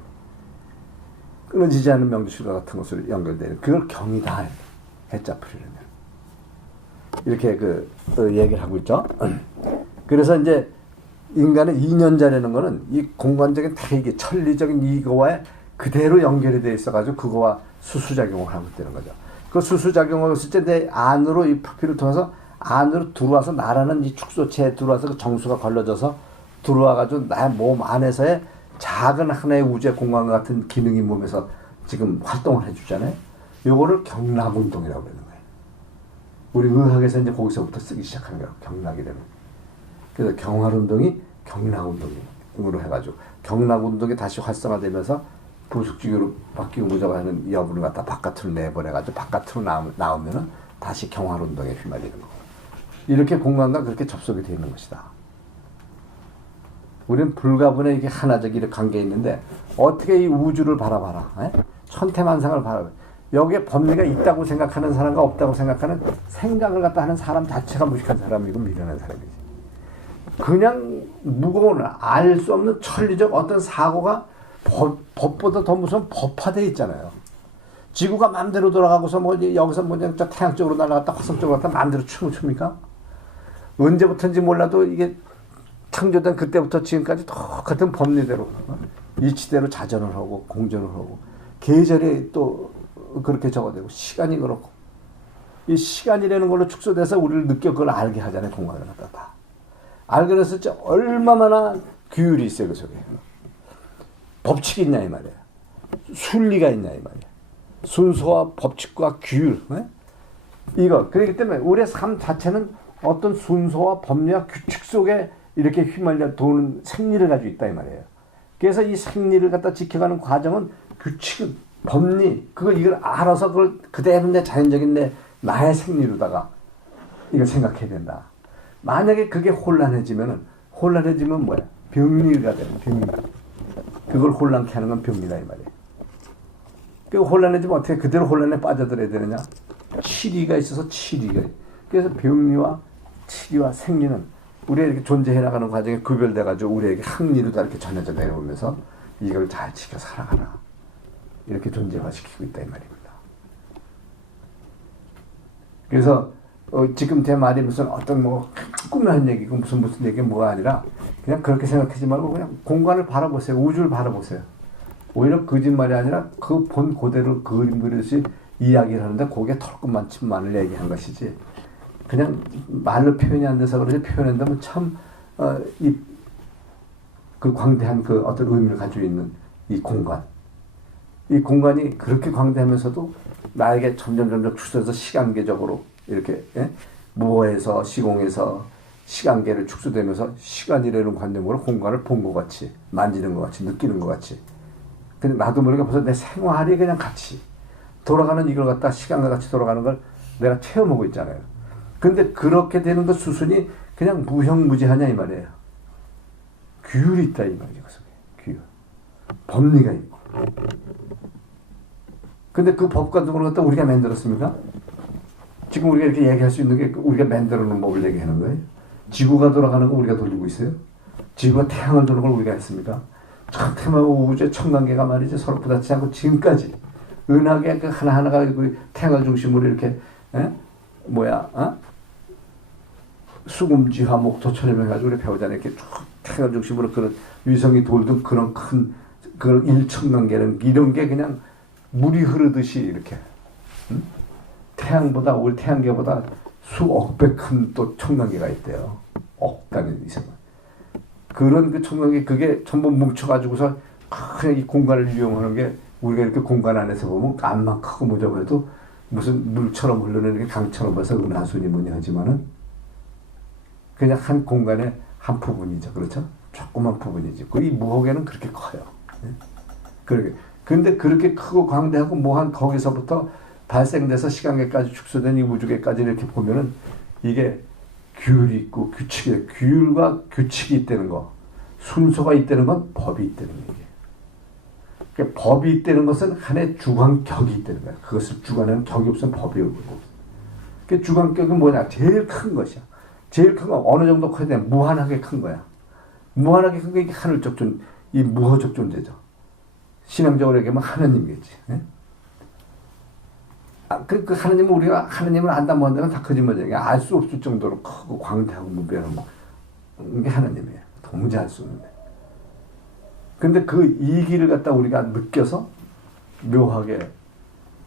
끊어지지 않는 명주실화 같은 것으로 연결되는 그걸 경이다. 해자 풀이려면 이렇게 얘기를 하고 있죠. 그래서 이제 인간의 인연자라는 거는 이 공간적인 대기, 천리적인 이거와 그대로 연결이 되어 있어가지고 그거와 수수작용을 하고 있다는 거죠. 그 수수작용을 했을 때 내 안으로 이 표피를 통해서 안으로 들어와서 나라는 이 축소체에 들어와서 그 정수가 걸러져서 들어와가지고 내 몸 안에서의 작은 하나의 우주의 공간 같은 기능이 몸에서 지금 활동을 해주잖아요. 요거를 경락운동이라고 그러는 거예요. 우리 의학에서 이제 거기서부터 쓰기 시작한 거예요. 경락이라는. 그래서 경활운동이 경락운동으로 해가지고 경락운동이 다시 활성화되면서 부속지교로 바뀌고 무자가 하는 여부를 갖다 바깥으로 내보내가지고 바깥으로 나오면은 다시 경활운동에 휘말리는 거고. 이렇게 공간과 그렇게 접속이 되어 있는 것이다. 우리는 불가분의 이게 하나적 이렇게 관계에 있는데 어떻게 이 우주를 바라봐라. 에? 천태만상을 바라봐. 여기에 법리가 있다고 생각하는 사람과 없다고 생각하는 생각을 갖다 하는 사람 자체가 무식한 사람이고 미련한 사람이지. 그냥 무거운 알 수 없는 천리적 어떤 사고가 법보다 더 무서운 법화되어 있잖아요. 지구가 마음대로 돌아가고서 뭐 여기서 뭐 그냥 태양 쪽으로 날아갔다 화성 쪽으로 갔다 마음대로 춤을 춥니까? 언제부터인지 몰라도 이게 창조된 그때부터 지금까지 똑같은 법리대로 이치대로 자전을 하고 공전을 하고 계절이 또 그렇게 적어되고 시간이 그렇고 이 시간이라는 걸로 축소돼서 우리를 느껴 그걸 알게 하잖아요. 공간을 갖다 다 알게 됐을 때 얼마나 규율이 있어요. 그 속에 법칙이 있냐 이 말이에요. 순리가 있냐 이 말이에요. 순서와 법칙과 규율 이거 그렇기 때문에 우리의 삶 자체는 어떤 순서와 법리와 규칙 속에 이렇게 휘말려 도는 생리를 가지고 있다 이 말이에요. 그래서 이 생리를 갖다 지켜가는 과정은 규칙, 법리, 이걸 알아서 그걸 그대로 내 자연적인 나의 생리로다가 이걸 생각해야 된다. 만약에 그게 혼란해지면 뭐야? 병리가 되는 병리. 그걸 혼란케 하는 건 병리다 이 말이에요. 그 혼란해지면 어떻게 그대로 혼란에 빠져들어야 되느냐? 치리가 있어서 치리가. 그래서 병리와 치리와 생리는 우리가 이렇게 존재해 나가는 과정에 구별돼가지고 우리에게 항리로 다 이렇게 전해져 내려오면서 이걸 잘 지켜 살아가라. 이렇게 존재화시키고 있다 이 말입니다. 그래서 지금 제 말이 무슨 어떤 뭐 꾸며한 얘기고 무슨 얘기 뭐가 아니라 그냥 그렇게 생각하지 말고 그냥 공간을 바라보세요. 우주를 바라보세요. 오히려 거짓말이 아니라 그 본 그대로 그림 그리듯이 이야기를 하는데 거기에 털끝만큼만을 얘기한 것이지. 그냥 말로 표현이 안 돼서 그러지 표현한다면 참 그 광대한 그 어떤 의미를 가지고 있는 이 공간. 이 공간이 그렇게 광대하면서도 나에게 점점 축소해서 시간계적으로 이렇게 무어에서 시공에서 시간계를 축소되면서 시간이라는 관념으로 공간을 본 것 같이 만지는 것 같이 느끼는 것 같이. 근데 나도 모르게 벌써 내 생활이 그냥 같이 돌아가는 이걸 갖다 시간과 같이 돌아가는 걸 내가 체험하고 있잖아요. 근데 그렇게 되는 것 수순이 그냥 무형무지하냐 이 말이에요. 규율이 있다 이 말이죠. 그 속에 규율, 법리가 있고. 근데 그 법 같은 걸 갖다 우리가 만들었습니까? 지금 우리가 이렇게 얘기할 수 있는 게 우리가 만들어 놓은 법을 얘기하는 거예요. 지구가 돌아가는 거 우리가 돌리고 있어요. 지구가 태양을 도는 걸 우리가 했습니까? 참 태양하고 우주의 천간계가 말이죠. 서로 부딪히지 않고 지금까지 은하계 그 하나하나가 그 태양을 중심으로 이렇게 수금지화 목토처럼 해가지고 우리 배우잖아요. 이렇게 쭉 태양을 중심으로 그런 위성이 돌던 그런 큰 그런 일천만계는 이런 게 그냥 물이 흐르듯이 이렇게 태양보다 우리 태양계보다 수억 배 큰 또 천만계가 있대요. 억 단위 이상. 그런 그 천만계 그게 전부 뭉쳐가지고서 그냥 이 공간을 이용하는 게 우리가 이렇게 공간 안에서 보면 암만 크고 무적해도 무슨 물처럼 흐르는 강처럼 봐서 은하수니 뭐니 하지만은 그냥 한 공간의 한 부분이죠. 그렇죠? 조그만 부분이지. 이 무호계는 그렇게 커요. 그렇게. 근데 그렇게 크고 광대하고 뭐한 거기서부터 발생돼서 시간계까지 축소된 이 우주계까지 이렇게 보면은 이게 규율이 있고 규칙이, 규율과 규칙이 있다는 거, 순서가 있다는 건 법이 있다는 얘기예요. 그러니까 법이 있다는 것은 하나의 주관격이 있다는 거야. 그것을 주관하는 격이 없으면 법이 없고. 그 주관격은 뭐냐? 제일 큰 것이야. 제일 큰 건 어느 정도 커야 돼? 무한하게 큰 거야. 무한하게 큰 게 하늘적 이 무호적 존재죠. 신앙적으로 얘기하면 하느님이겠지. 그 하느님은 우리가 하느님을 안다 뭐 한다는 다 거짓말이야. 알 수 없을 정도로 크고 광대하고 무변하고 이게 하느님이에요. 도무지 알 수 없는데. 근데 그 이기를 갖다 우리가 느껴서 묘하게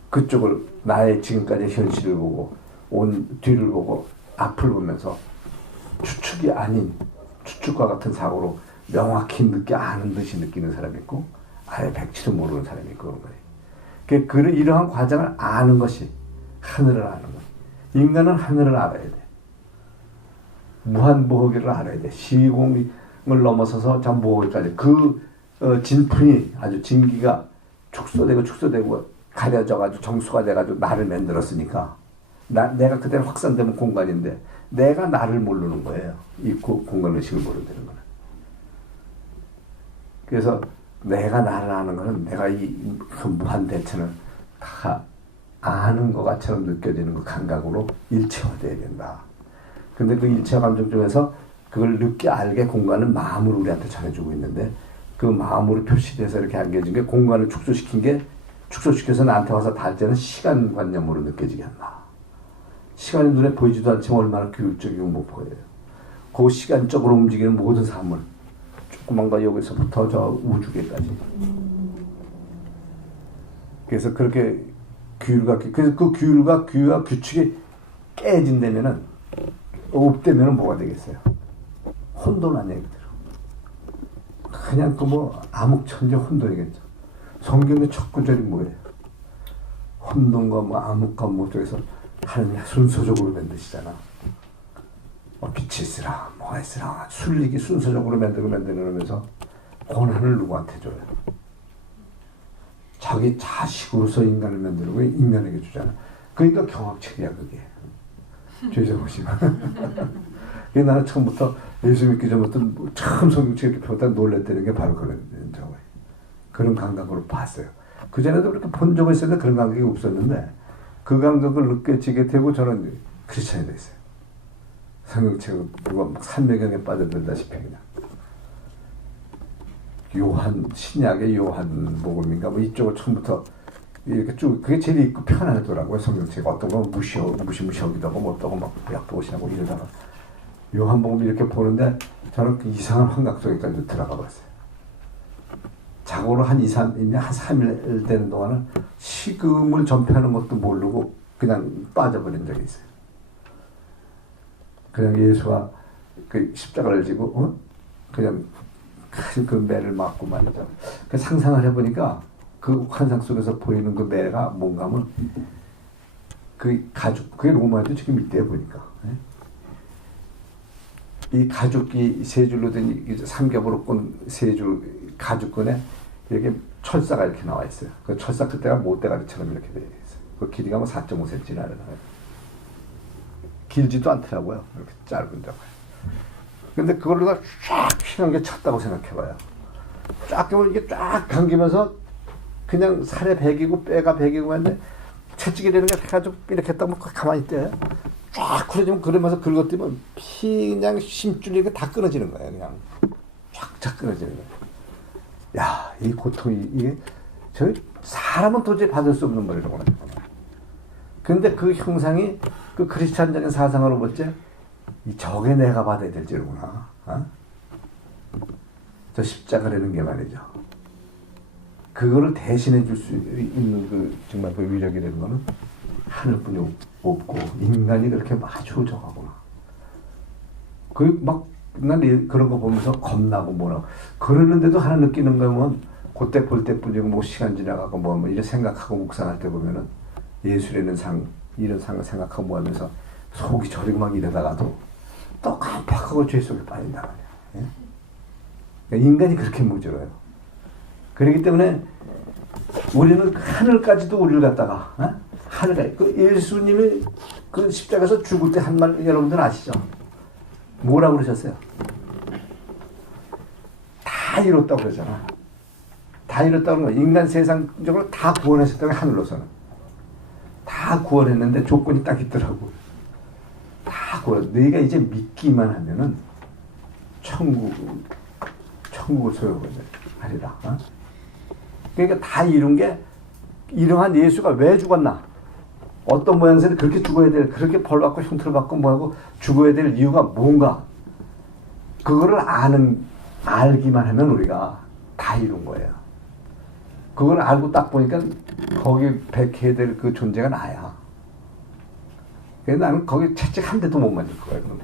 그쪽을 나의 지금까지 현실을 보고 온 뒤를 보고 앞을 보면서 추측이 아닌 추측과 같은 사고로 명확히 아는 듯이 느끼는 사람이 있고 아예 백치도 모르는 사람이 있고 그런 거예요. 그런 이러한 과정을 아는 것이 하늘을 아는 거예요. 인간은 하늘을 알아야 돼. 무한무호계를 알아야 돼. 시공을 넘어서서 전 무호계까지 진풍이 아주 진기가 축소되고 가려져가지고 정수가 돼가지고 나를 만들었으니까 내가 그대로 확산되면 공간인데 내가 나를 모르는 거예요. 이 공간의식을 모른다는 거는. 그래서 내가 나를 아는 거는 내가 그 무한 대체는 다 아는 것 같처럼 느껴지는 그 감각으로 일체화돼야 된다. 근데 그 일체화 감정 중에서 그걸 늦게 알게 공간은 마음으로 우리한테 전해주고 있는데 그 마음으로 표시돼서 이렇게 안겨진 게 공간을 축소시켜서 나한테 와서 닿을 때는 시간관념으로 느껴지게 한다. 시간이 눈에 보이지도 않지만 얼마나 규율적이고 못 보여요. 그 시간적으로 움직이는 모든 사물 조그만 거 여기서부터 저 우주계까지. 그래서 그렇게 그래서 그 규율과 규칙이 깨진다면은 없다면은 뭐가 되겠어요? 혼돈한 얘기들어. 그냥 암흑천재 혼돈이겠죠. 성경의 첫 구절이 뭐예요? 혼돈과 암흑과 쪽에서 하느님 순서적으로 만드시잖아. 빛이 있으라, 뭐가 있으라, 순리기 순서적으로 만들면서 권한을 누구한테 줘요? 자기 자식으로서 인간을 만들고 인간에게 주잖아. 그러니까 경악책이야 그게. 죄송하시면. 그게 나는 처음부터 예수 믿기 전부터 처음 성경책 이렇게 펴다 놀랬다는 게 바로 그런 감각으로 봤어요. 그전에도 그렇게 본 적이 있었는데 그런 감각이 없었는데 그 감각을 느껴지게 되고 저는 크리스찬이 됐어요. 성경책을 보고 산매경에 빠져들다시피 그냥. 신약의 요한 복음인가 이쪽을 처음부터 이렇게 쭉 그게 제일 읽고 편하더라고요. 성경책 어떤 건 무시무시하기도 하고 뭐 어떤 건 막 약도시하고 이러다가 요한복음 이렇게 보는데 저는 그 이상한 환각 속에까지 들어가 버렸어요. 자고로 한 3일 되는 동안은 식음을 전폐하는 것도 모르고 그냥 빠져버린 적이 있어요. 그냥 예수가 그 십자가를 지고 그냥 그 매를 맞고 말이죠. 그 상상을 해보니까 그 환상 속에서 보이는 그 매가 뭔가 하면 그 가죽, 그게 로마에도 지금 있대요 보니까. 이 가죽이 세 줄로 된 삼겹으로 꼰 세 줄 가죽끈에 이렇게 철사가 이렇게 나와 있어요. 그 철사 끝에가 못대가리처럼 이렇게 되어 있어요. 그 길이가 뭐 4.5cm나 되나요? 길지도 않더라고요. 이렇게 짧은다고요. 근데 그걸로 쫙 휘는 게 쳤다고 생각해봐요. 쫙 끼면 이게 쫙 감기면서 그냥 살에 배기고 뼈가 배기고 하는데 채찍이 되는 게 해가지고 이렇게 했다고 가만히 있대요. 쫙 풀어지면 그러면서 긁어뜨리면 피 그냥 심줄이 다 끊어지는 거예요. 그냥 쫙쫙 끊어지는 거예요. 야, 이 고통이 이게 저희 사람은 도저히 받을 수 없는 머리라고 하는 거예요. 근데 그 형상이 그 크리스찬적인 사상으로 볼때 이 저게 내가 받아야 될 죄구나. 저 십자가라는 게 말이죠. 그거를 대신해 줄 수 있는 그 정말 그 위력이 되는 거는 하늘뿐이 없고 인간이 그렇게 아주 적하구나. 그 막 난 그런 거 보면서 겁나고 뭐라고 그러는데도 하나 느끼는 거면 그때 볼 때뿐이고 뭐 시간 지나가고 뭐 이런 생각하고 묵상할 때 보면은 예수라는 상 이런 상을 생각하고 뭐 하면서 속이 저리고 막 이러다가도 또 깜빡하고 죄 속에 빠진단 말이야. 예? 그러니까 인간이 그렇게 무지러요. 그렇기 때문에 우리는 하늘까지도 우리를 갖다가 하늘까지 그 예수님이 그 십자가에서 죽을 때 한 말 여러분들 아시죠? 뭐라고 그러셨어요? 다 이뤘다고 그러잖아. 다 이뤘다고 그러는 거야. 인간 세상적으로 다 구원하셨다고 하늘로서는. 다 구원했는데 조건이 딱 있더라고. 다 구원. 너희가 이제 믿기만 하면은 천국을 소유하리라. 그러니까 다 이룬 게 이러한 예수가 왜 죽었나? 어떤 모양새는 그렇게 죽어야 될, 그렇게 벌 받고 흉터를 받고 뭐하고 죽어야 될 이유가 뭔가? 그거를 알기만 하면 우리가 다 이룬 거예요. 그걸 알고 딱 보니까 거기 백해야 될 그 존재가 나야. 그래서 나는 거기 채찍 한 대도 못 만질 거야, 그러면.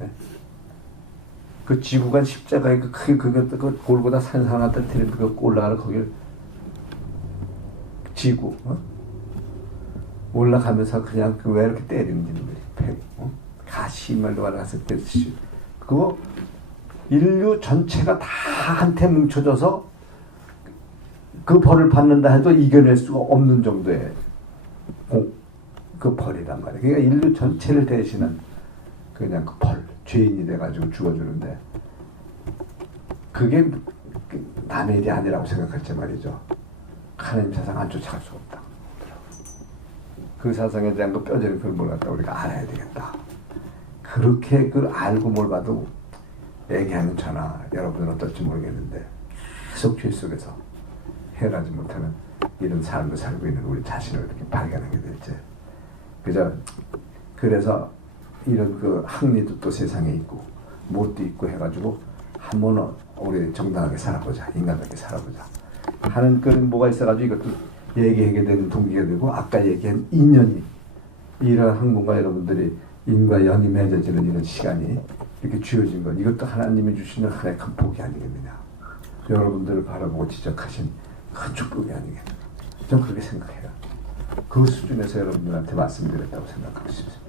네? 그 지구간 십자가에 그 크게 그 골고다 산상한테 들은 그 올라가는 거길 지구, 올라가면서 그냥 그 왜 이렇게 때리는지는 거지. 가시말로 올라갔을 때 그거 인류 전체가 다 한테 뭉쳐져서 그 벌을 받는다 해도 이겨낼 수가 없는 정도의 그 벌이란 말이에요. 그러니까 인류 전체를 대신한 그냥 그 벌, 죄인이 돼가지고 죽어주는데 그게 남의 일이 아니라고 생각할 때 말이죠. 하나님 사상 안 쫓아갈 수 없다. 그 사상에 대한 그 뼈저린 그걸 뭘 갖다 우리가 알아야 되겠다. 그렇게 그걸 알고 뭘 봐도 얘기하는 저나 여러분은 어떨지 모르겠는데 계속 죄 속에서 해결하지 못하는 이런 삶을 살고 있는 우리 자신을 이렇게 발견하게 될지 그래서 이런 그 학리도 또 세상에 있고 못도 있고 해가지고 한번 우리 정당하게 살아보자, 인간답게 살아보자 하는 그런 뭐가 있어가지고 이것도 얘기하게 되는 동기가 되고 아까 얘기한 인연이 이런 학문과 여러분들이 인과 연이 맺어지는 이런 시간이 이렇게 주어진 것 이것도 하나님이 주시는 하나의 큰 복이 아니겠느냐. 여러분들을 바라보고 지적하신 큰 축복이 아니겠느냐. 좀 그렇게 생각해요. 그 수준에서 여러분들한테 말씀드렸다고 생각하고 싶습니다.